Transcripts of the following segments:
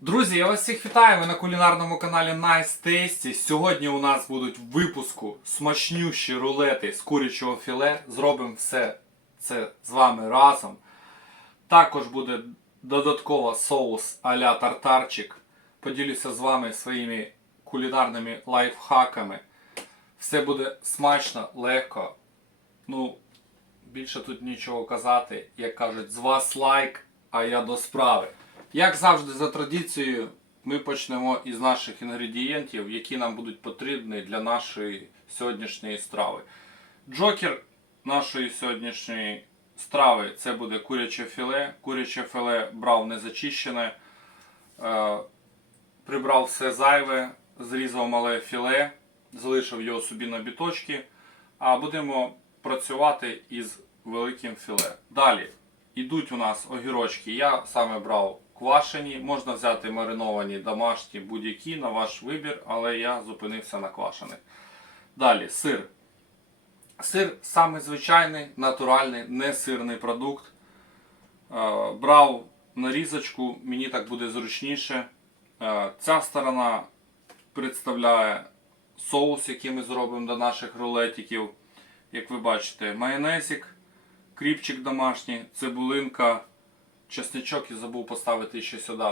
Друзі, я вас всіх вітаю. Ви на кулінарному каналі Nice Tasty. Сьогодні у нас будуть в випуску смачнющі рулети з курячого філе. Зробимо все це з вами разом. Також буде додатково соус а-ля тартарчик. Поділюся з вами своїми кулінарними лайфхаками. Все буде смачно, легко. Ну, більше тут нічого казати. Як кажуть, з вас лайк, а я до справи. Як завжди, за традицією, ми почнемо із наших інгредієнтів, які нам будуть потрібні для нашої сьогоднішньої страви. Джокер нашої сьогоднішньої страви це буде куряче філе. Куряче філе брав незачищене, е, прибрав все зайве, зрізав мале філе, залишив його собі на біточки. А будемо працювати із великим філе. Далі йдуть у нас огірочки. Я саме брав квашені, можна взяти мариновані домашні будь-які на ваш вибір, але я зупинився на квашених. Далі сир. Сир саме звичайний, натуральний, не сирний продукт. Е, Брав нарізочку, мені так буде зручніше. Е, Ця сторона представляє соус, який ми зробимо до наших рулетиків. Як ви бачите, майонезик, кріпчик домашній, цибулинка, чесничок і забув поставити ще сюди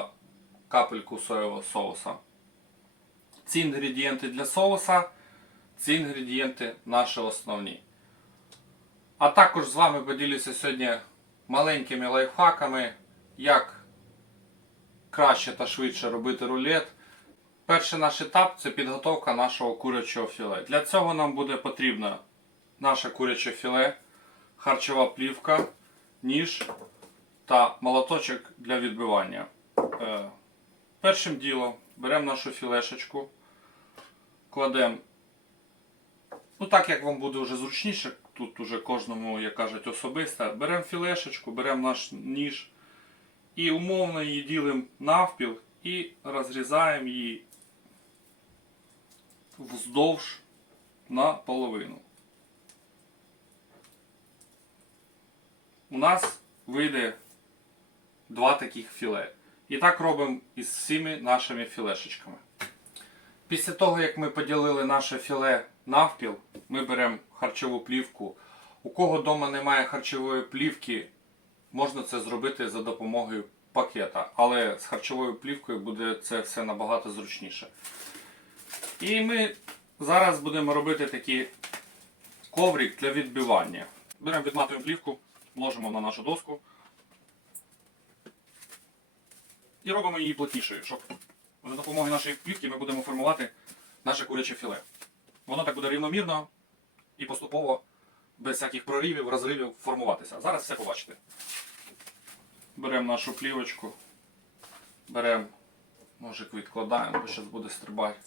капельку соєвого соуса. Ці інгредієнти для соуса, ці інгредієнти наші основні. А також з вами поділюся сьогодні маленькими лайфхаками, як краще та швидше робити рулет. Перший наш етап це підготовка нашого курячого філе. Для цього нам буде потрібно наше куряче філе, харчова плівка, ніж та молоточок для відбивання. Е, першим ділом беремо нашу філешечку, кладемо, ну так як вам буде вже зручніше, тут уже кожному, як кажуть, особисто, беремо філешечку, беремо наш ніж і умовно її ділимо навпіл і розрізаємо її вздовж на половину. У нас вийде два таких філе. І так робимо із всіми нашими філешечками. Після того, як ми поділили наше філе навпіл, ми беремо харчову плівку. У кого вдома немає харчової плівки, можна це зробити за допомогою пакета. Але з харчовою плівкою буде це все набагато зручніше. І ми зараз будемо робити такий коврик для відбивання. Беремо відматуємо плівку, ложимо на нашу доску і робимо її плотнішою, щоб за допомогою нашої плівки ми будемо формувати наше куряче філе. Воно так буде рівномірно і поступово, без всяких проривів, розривів формуватися. Зараз все побачите. Беремо нашу плівочку, беремо, ножик відкладаємо, бо зараз буде стрибати.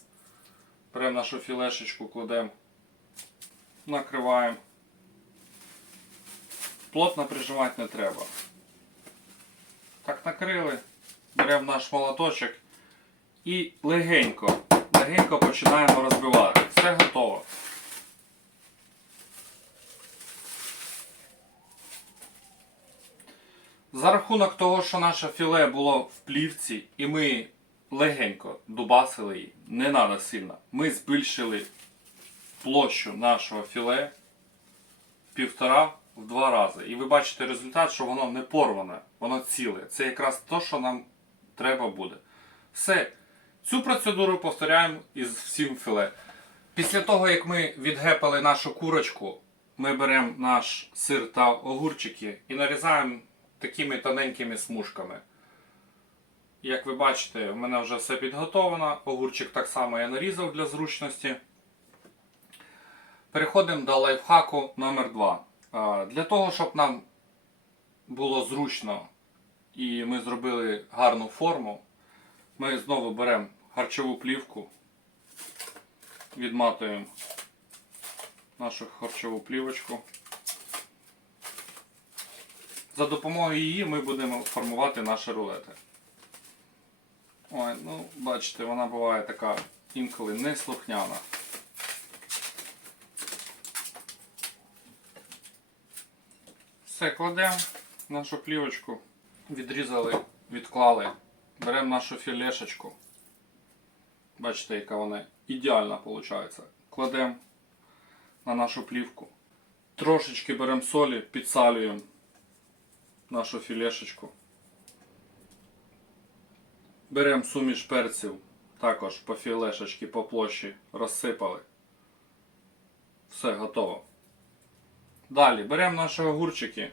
Беремо нашу філешечку, кладемо, накриваємо. Плотно прижимати не треба. Так накрили, беремо наш молоточок і легенько, легенько починаємо розбивати. Все готово. За рахунок того, що наше філе було в плівці, і ми легенько дубасили її, не треба сильно. Ми збільшили площу нашого філе півтора в два рази. І ви бачите результат, що воно не порване, воно ціле. Це якраз те, що нам треба буде. Все. Цю процедуру повторяємо із всім філе. Після того, як ми відгепали нашу курочку, ми беремо наш сир та огурчики і нарізаємо такими тоненькими смужками. Як ви бачите, в мене вже все підготовлено. Огурчик так само я нарізав для зручності. Переходимо до лайфхаку номер 2 Для того, щоб нам було зручно і ми зробили гарну форму, ми знову беремо харчову плівку, відматуємо нашу харчову плівочку. За допомогою її ми будемо формувати наші рулети. Ой, ну, бачите, вона буває така інколи неслухняна. Все, кладемо нашу плівочку, відрізали, відклали беремо нашу філешечку. Бачите, яка вона ідеальна виходить. Кладемо на нашу плівку. Трошечки беремо солі, підсалюємо нашу філешечку. Беремо суміш перців, також по філешечки, по площі розсипали. Все, готово. Далі беремо наші огурчики,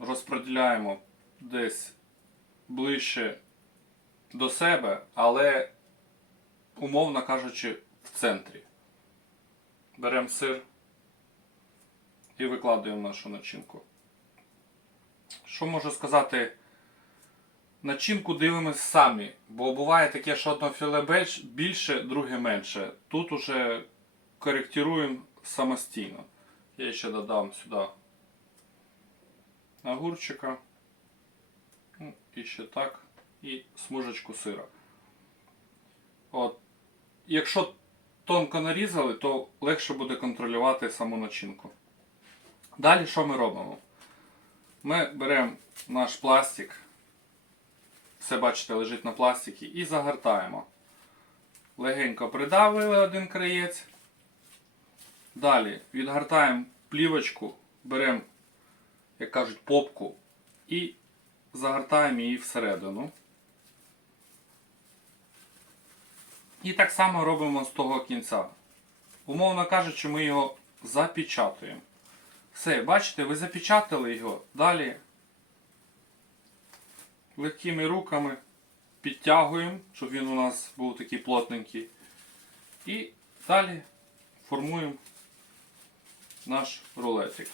розподіляємо десь ближче до себе, але, умовно кажучи, в центрі. Беремо сир і викладаємо нашу начинку. Що можу сказати? Начинку дивимось самі, бо буває таке, що одне філе більше, друге менше. Тут уже коректируємо самостійно. Я ще додам сюди огурчика. Ну, і ще так. І смужечку сира. От. Якщо тонко нарізали, то легше буде контролювати саму начинку. Далі що ми робимо? Ми беремо наш пластик, все бачите, лежить на пластикі, і загортаємо. Легенько придавили один краєць. Далі відгортаємо плівочку, беремо, як кажуть, попку і загортаємо її всередину. І так само робимо з того кінця. Умовно кажучи, ми його запечатуємо. Все, бачите, ви запечатали його. Далі легкими руками підтягуємо, щоб він у нас був такий плотненький. І далі формуємо наш рулетик.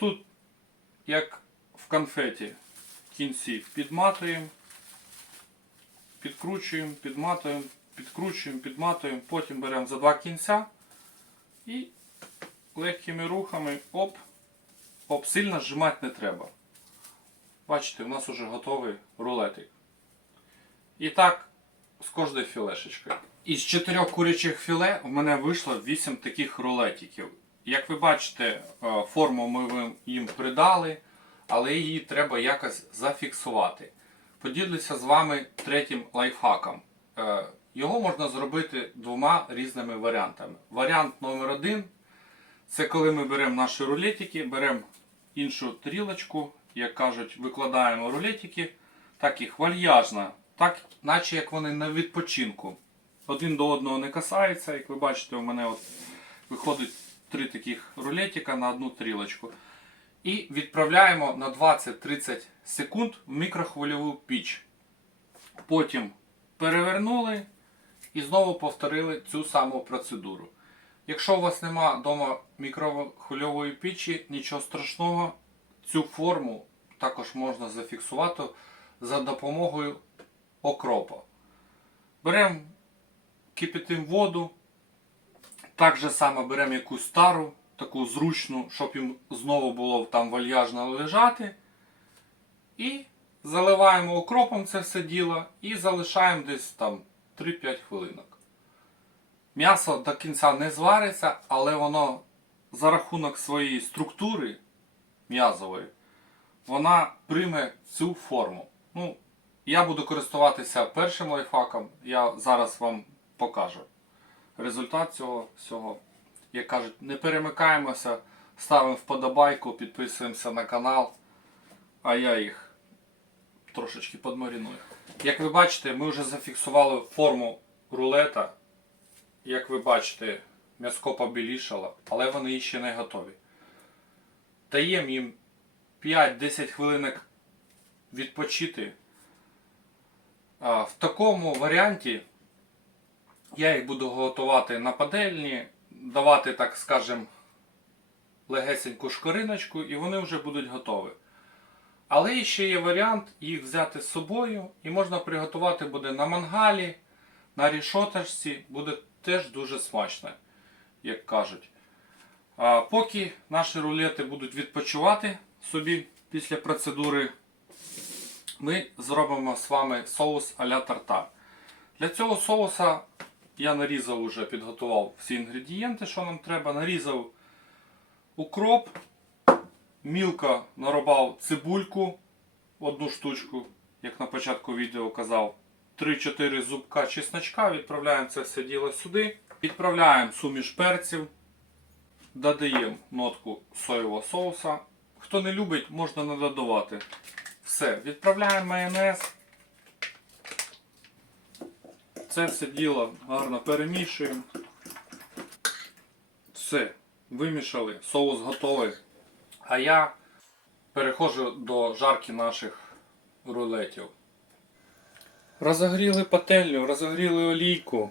Тут, як в конфеті, в кінці підматуємо, підкручуємо, підматуємо, підкручуємо, підматуємо, потім беремо за два кінця і легкими рухами оп, оп, сильно зжимати не треба. Бачите, у нас вже готовий рулетик. І так з кожною філешечкою. Із чотирьох курячих філе у мене вийшло 8 таких рулетиків. Як ви бачите, е, форму ми їм придали, але її треба якось зафіксувати. Поділюся з вами третім лайфхаком. Е, Його можна зробити двома різними варіантами. Варіант номер один це коли ми беремо наші рулетики, беремо іншу тарілочку, як кажуть, викладаємо рулетики, так їх вальяжно, так, наче як вони на відпочинку. Один до одного не касається, як ви бачите, у мене от виходить три таких рулетика на одну тарілочку. І відправляємо на 20-30 секунд в мікрохвильову піч. Потім перевернули і знову повторили цю саму процедуру. Якщо у вас нема вдома мікрохвильової печі, нічого страшного, цю форму також можна зафіксувати за допомогою окропа. Беремо, кипятимо воду, так же само беремо якусь стару, таку зручну, щоб їм знову було там вальяжно лежати. І заливаємо окропом це все діло і залишаємо десь там 3-5 хвилинок. М'ясо до кінця не звариться, але воно за рахунок своєї структури м'язової, вона прийме цю форму. Ну, я буду користуватися першим лайфхаком, я зараз вам покажу. Результат цього всього, як кажуть, не перемикаємося, ставимо вподобайку, підписуємося на канал, а я їх трошечки подмаріную. Як ви бачите, ми вже зафіксували форму рулета. Як ви бачите, м'яско побілішало, але вони ще не готові. Даємо їм 5-10 хвилинок відпочити. В такому варіанті я їх буду готувати на падельні, давати, так скажем, легесеньку шкориночку і вони вже будуть готові. Але ще є варіант їх взяти з собою і можна приготувати буде на мангалі, на рішоточці, буде теж дуже смачно, як кажуть. А поки наші рулети будуть відпочивати собі після процедури, ми зробимо з вами соус а-ля тартар. Для цього соуса я нарізав уже, підготував всі інгредієнти, що нам треба. Нарізав укроп, мілко нарубав цибульку, одну штучку, як на початку відео казав. 3-4 зубка чесночка, відправляємо це все діло сюди. Відправляємо суміш перців, додаємо нотку соєвого соуса. Хто не любить, можна не додавати. Все, відправляємо майонез. Це все діло гарно перемішуємо. Все, вимішали, соус готовий. А я переходжу до жарки наших рулетів. Розогріли пательню, розогріли олійку,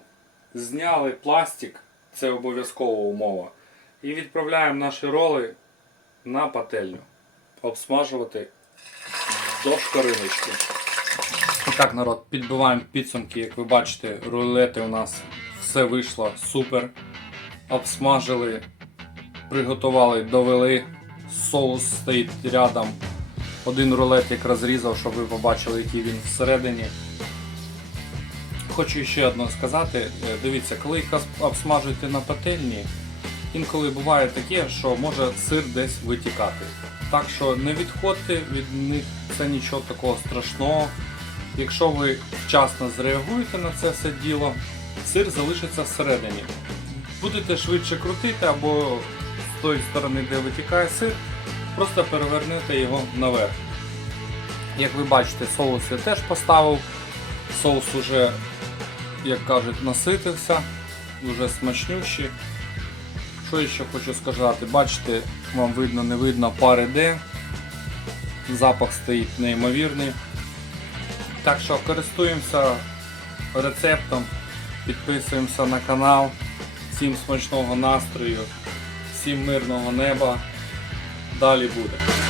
зняли пластик, це обов'язкова умова. І відправляємо наші роли на пательню. Обсмажувати до шкариночки. Так, народ, підбиваємо підсумки, як ви бачите, рулети у нас все вийшло супер. Обсмажили, приготували, довели. Соус стоїть рядом. Один рулетик розрізав, щоб ви побачили, який він всередині. Хочу ще одне сказати. Е, Дивіться, коли їх обсмажуєте на пательні, інколи буває таке, що може сир десь витікати. Так що не відходьте від них, це нічого такого страшного. Якщо ви вчасно зреагуєте на це все діло, сир залишиться всередині. Будете швидше крутити або з тої сторони, де витікає сир, просто перевернете його наверх. Як ви бачите, соус я теж поставив. Соус уже, як кажуть, наситився, вже смачнющий. Що я ще хочу сказати? Бачите, вам видно, не видно, пар іде. Запах стоїть неймовірний. Так що користуємося рецептом, підписуємося на канал. Всім смачного настрою, всім мирного неба. Далі буде.